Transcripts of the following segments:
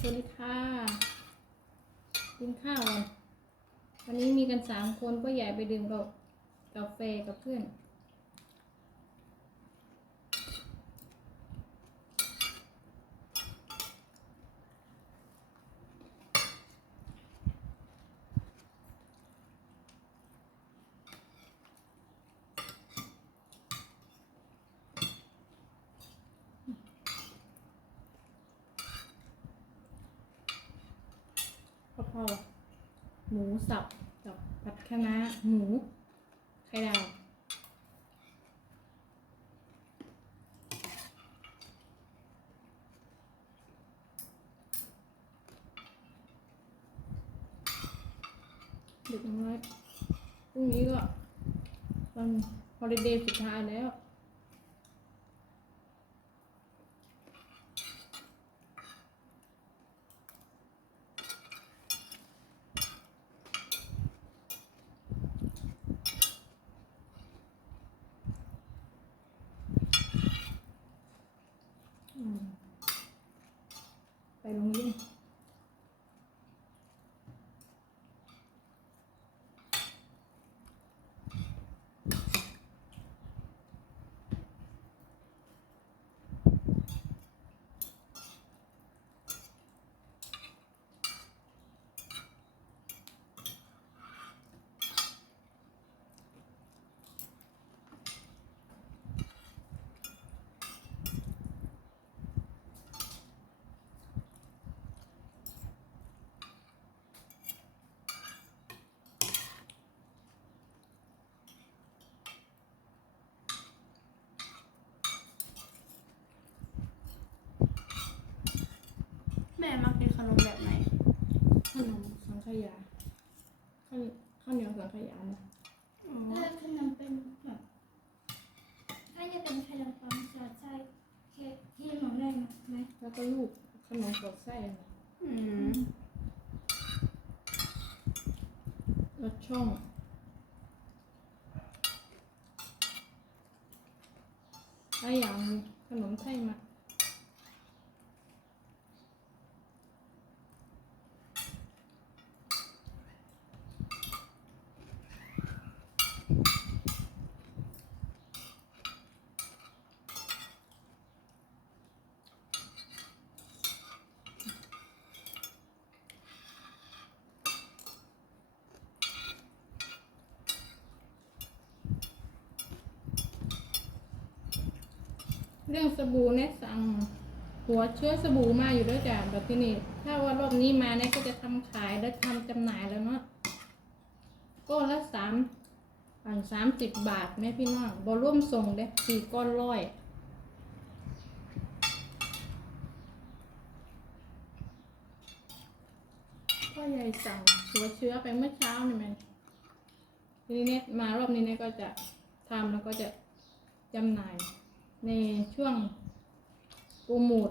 สวัสดีค่ะ กินข้าวกันวันนี้มีกันสามคนก็ใหญ่ไปดื่มกับกาแฟกับเพื่อน กะเพราหมูสับกับผัดคะน้าหมูไข่ดาวเด็กน้อยพรุ่งนี้ก็วันฮอลิเดย์สุดท้ายแล้ว แม่มักกินขนมแบบไหน ขนมสังขยาข้าวข้าวเหนียวสังขยานะอ๋อเออขนมเป็นแบบถ้าจะเป็นขนมปังสอดไส้เค้กที่หมอได้ไหมแล้วก็ลูกขนมสดไส้นะอืมรสช่องไอ้อย่างหนึ่งขนมไทยมา เรื่องสบู่เนี่ยสั่งหัวเชื้อสบู่มาอยู่ด้วยจ้ะแบบที่นี่ถ้าว่ารอบนี้มาเนี่ยก็จะทำขายและทำจำหน่ายแล้วเนาะก้อนละสามฝั่งสามสิบบาทแม่พี่น้องบอร่วมส่งเด้สี่ก้อนร้อยก็ใหญ่สั่งหัวเชื้อไปเมื่อเช้านี่มันทีนี้เนี่ยมารอบนี้เนี่ยก็จะทำแล้วก็จะจำหน่าย ในช่วงโปรโมท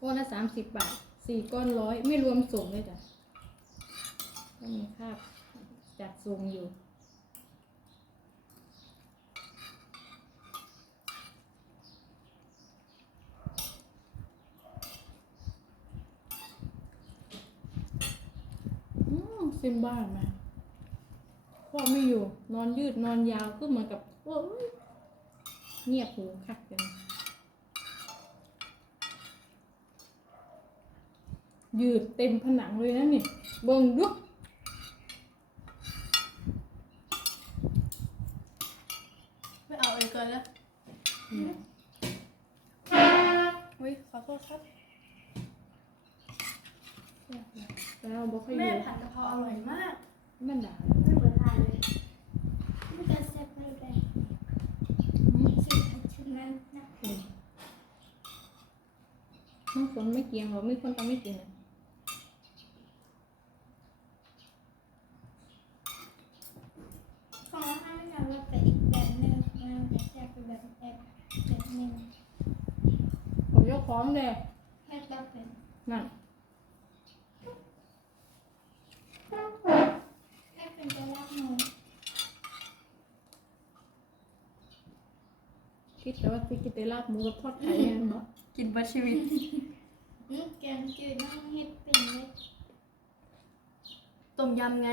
ก้อนละสามสิบบาทสี่ก้อนร้อยไม่รวมส่งเลยจ้ะก็มีค่าจัดส่งอยู่ืมซิมบ้าไหมพ่อไม่อยู่ นอนยืดนอนยาวก็เหมือนกับโอ้ย เงียบหูคักจังยืดเต็มผนังเลยนะนี่ เบิ่งดูไม่เอาเองเกินแล้วเนี่ยอุ้ยขอโทษครับแล้วบอกให้อแม่ยู่ผัดกะเพราอร่อยมาก มันด่าไม่เหมือนทานเลยไม่จะเซ็ตไม่ได้ อืม ชิ้นชิ้นนั้นนะ น้องฝนไม่เกียงหรอกไม่คนทำไม่กินอะของเราห้ามไม่ทำว่าเป็นอีกแบบหนึ่งมันจะแซ่บเป็นแบบแบบแบบหนึ่งผมยกของเลยแค่แบบเป็นนั่นแค่เป็นจะรักหนูคิดแต่ว่าพี่กินแต่ลาบหมูกับทอดไข่เนี่ยเนาะ กินเบอร์ชีวิตอืม แกงจืดน้องเฮ็ดเป็นเลยต้มยำไง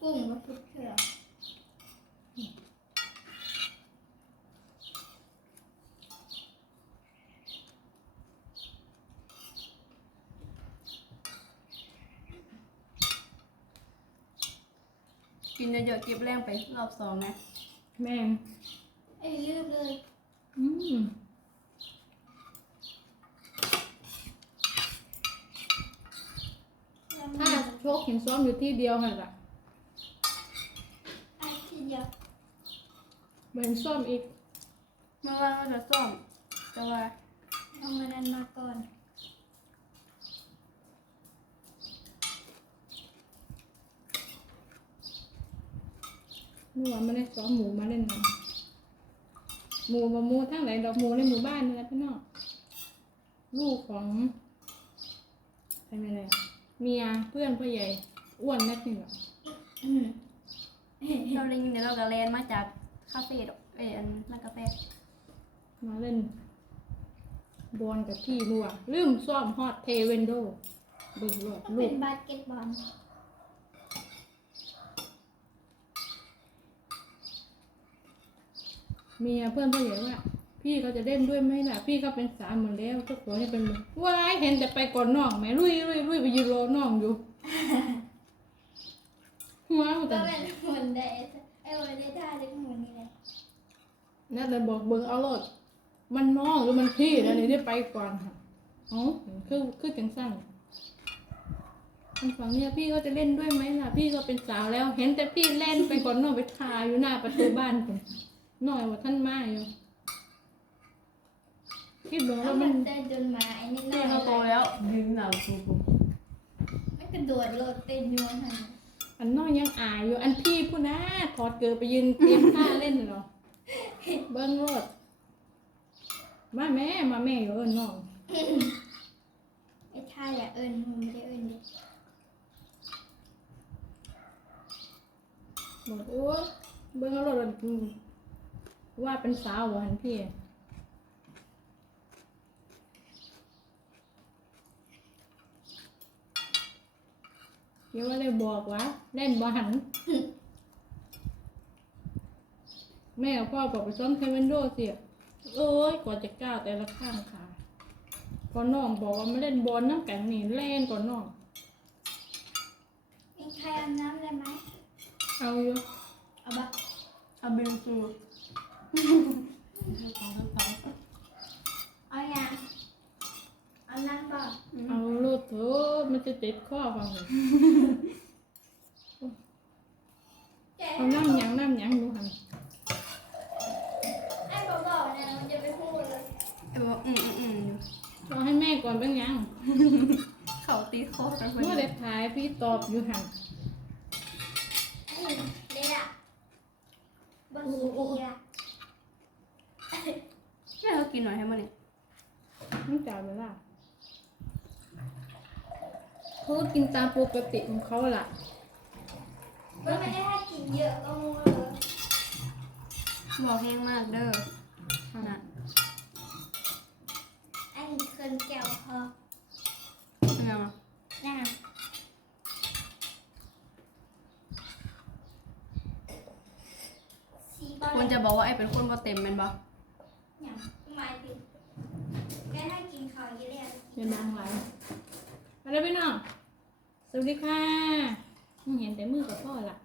กุ้งมาพุดเถื่อกินเยอะๆเก็บแรงไปรอบสองนะ แม่ง ไอ้ยลืมเลย อืม แล้ว ถ้า มัน โชคเห็นซ้อมอยู่ที่เดียวหั่นล่ะไอ้ทีเดียวเบิ่งซ้อมอีกเมื่อวานเราจะซ่อมแต่ว่าเอามานั้นมาก่อนเมื่อวานไม่ได้ซ้อมหมูมาเล่นนะหมูมาหมูทั้งหลายดอกหมูในหมู่บ้านนี่แหละพี่น้องลูกของใครไม่ได้ เมียเพื่อนพ่อใหญ่อ้วนนักนี่หรออืมเราเล่นเดี๋ยวเราก็แลนมาจากคาเฟ่ดอกเอ้ยอันร้านกาแฟมาเล่น บอลกับพี่นัวลืมซ้อมฮอตเทเวนโดเบิ่งรอดก็ลูเป็กนบาสเกตบอลเมียเพื่อนพ่อใหญ่ว่า พี่เขาจะเล่นด้วยไหมล่ะ พี่เขาเป็นสามหมดแล้วเจ้าของนี่เป็นว้ายเห็นแต่ไปก่อนน้องแหม่ลุยลุยลุยไปยืนรอน้องอยู่หัวกูก็แต่เป็นหุ่นได้ไอ้วันได้ท่าเล็กหุ่นนี่แหละน่าจะบอกเบิ่งเอารถมันน้องหรือมันพี่แล้วนี่ได้ไปก่อนค่ะอ๋อคือคือจังสั้นทางฝั่งเนี่ยพี่เขาจะเล่นด้วยไหมล่ะ พี่ก็เป็นสาวแล้ว เห็นแต่พี่เล่นไปก่อนน้องไปทาอยู่หน้าประตูบ้านผมน้อยว่าท่านมาอยู่ คิดเบิ่งแล้แล้ววมัมันนได้จนมาไอ้นี่นี่น่าเขาโตแล้ว ยืนหนาวกูกูมันกระโดดโลดเต้นอยู่หันอันน้อยยังอายอยู่ อันพี่พูดนะถอดเกลือไปยืนเตรียมท่าเล่นเหรอเบิ้งรถมาแม่มาแม่อยู่เอิ้นน้องไอ้ท่าอย่าเอิญหุ่นไม่ได้เอิญเด็กบอกโอ้ยเบิ้งเอารถอืมว่าเป็นสาวเหรอหันพี่ ยวว่าได้บอกว่าเล่นบอหัน แม่กับพ่อบอกไปซ้อมเทควันโดสิเอ้ยกว่าจะก้าวแต่ละข้างขาก่อนน้องบอกว่ามาเล่นบอลน้ำแข็งนี่เล่นก่อนน้องมีใครอาบน้ำได้ไหมเอาอยู่เอาบะเอาบิลซูเอาอย่างเอาน้ำบ่ เอาลูกเถอะมัน จะติดข้อฟังเลยเอาน้ำหยังน้ำหยังดูหันไอ้บอกๆนะมันจะไปพูดเลยไอ้บอกอืมอืมอืมอยู่เอให้แม่ก่อนเป็นหยังเขาตีคอกันคนเมื่อเด็ดท้ายพี่ตอบอยู่หันอืมเด็ดอะบนสีเขียวแม่เขากินหน่อยให้มันนี่มันจ่ายเวลา เขาก็กินตามปกติของเขาล่ะก็ไม่ได้ให้กินเยอะก็มัวเลยบอกแห้งมากเด้อนะไอ้เคินแก้วพอเป็นยังไงน่าสีบอลคนจะบอกว่าไอ้เป็นคนบ่เต็มแมันบ่อย่างหมายถึงแกให้กินข้าวเยอะเลยเดี๋ยวดังไหลไปแล้วพี่น้อง สวัสดีค่ะเห็นแต่มือกับพ่อล่ะ